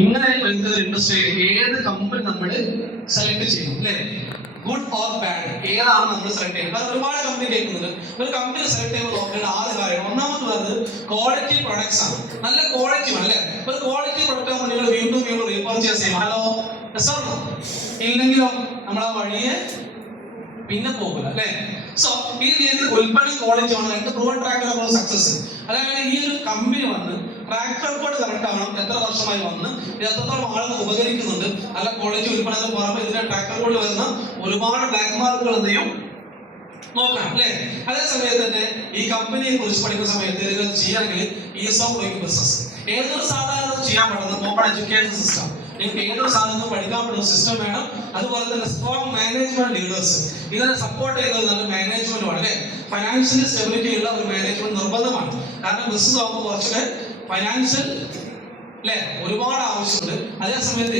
ഇങ്ങനെ വരുന്നത് ഇൻട്രസ്റ്റ് ഏത് കമ്പനി നമ്മൾ സെലക്ട് ചെയ്യും അല്ലേ? ഗുഡ് ഓർ ബാഡ് ഏതാണ് നമ്മൾ സെലക്ട് ചെയ്യുന്നത്? കാരണം ഒരുപാട് കമ്പനി കേൾക്കുന്നുണ്ട്. ഒരു കമ്പനി സെലക്ട് ചെയ്യുമ്പോൾ നോക്കേണ്ട 6 കാര്യങ്ങൾ. ഒന്നാമത് പറയുന്നത് ക്വാളിറ്റി പ്രൊഡക്ട്സ് ആണ്. നല്ല ക്വാളിറ്റി ആണ് അല്ലേ? ഒരു ക്വാളിറ്റി പ്രൊഡക്റ്റ് ആകുമ്പോൾ നിങ്ങൾ വീണ്ടും വീണ്ടും റീപർച്ചേസ് ചെയ്യും. ഹലോ ഇല്ലെങ്കിലോ നമ്മൾ ആ വഴിയെ പിന്നെ പോകില്ല അല്ലേ? സോ ഈ രീതിയിൽ ഉൽപ്പന്നം ക്വാളിറ്റി ആണ്. 2 പ്രൂവൺ ട്രാക്ക് റെക്കോർഡ് സക്സസ്. അതായത് ഈ ഒരു കമ്പനി വന്ന് ട്രാക്ക് റെക്കോർഡ് കറക്റ്റ് ആവണം. എത്ര വർഷമായി വന്ന് എത്രത്തോളം ആളുകൾ ഉപകരിക്കുന്നുണ്ട്, നല്ല ക്വാളിറ്റി ഉൽപ്പന്നത്തിന് പുറമെ ഇതിന്റെ ട്രാക്ക് റെക്കോർഡിൽ വരുന്ന ഒരുപാട് ബ്ലാക്ക് മാർക്കുകൾ എന്തെയും നോക്കണം അല്ലേ? അതേ സമയത്ത് തന്നെ ഈ കമ്പനിയെ കുറിച്ച് പഠിക്കുന്ന സമയത്ത് ഇത് ചെയ്യണമെങ്കിൽ ഈസ് ഓഫ് ഡൂയിങ് ബിസിനസ് ഏതൊരു സാധാരണ ചെയ്യാൻ പറ്റുന്ന ഓപ്പൺ എഡ്യൂക്കേഷൻ സിസ്റ്റം. നിങ്ങൾക്ക് ഏതൊരു സാധനവും പഠിക്കാൻ പറ്റുന്ന സിസ്റ്റം വേണം. അതുപോലെ തന്നെ സ്ട്രോങ് മാനേജ്മെന്റ് ലീഡേഴ്സ് ഇതിനെ സപ്പോർട്ട് ചെയ്യുന്നത് നല്ല മാനേജ്മെന്റുമാണ് അല്ലെ? ഫൈനാൻഷ്യലി സ്റ്റെബിലിറ്റി ഉള്ള ഒരു മാനേജ്മെന്റ് നിർബന്ധമാണ്. കാരണം ബിസിനസ് ആകുമ്പോൾ കുറച്ചൊക്കെ ഫൈനാൻഷ്യൽ അല്ലെ ഒരുപാട് ആവശ്യമുണ്ട്. അതേ സമയത്ത്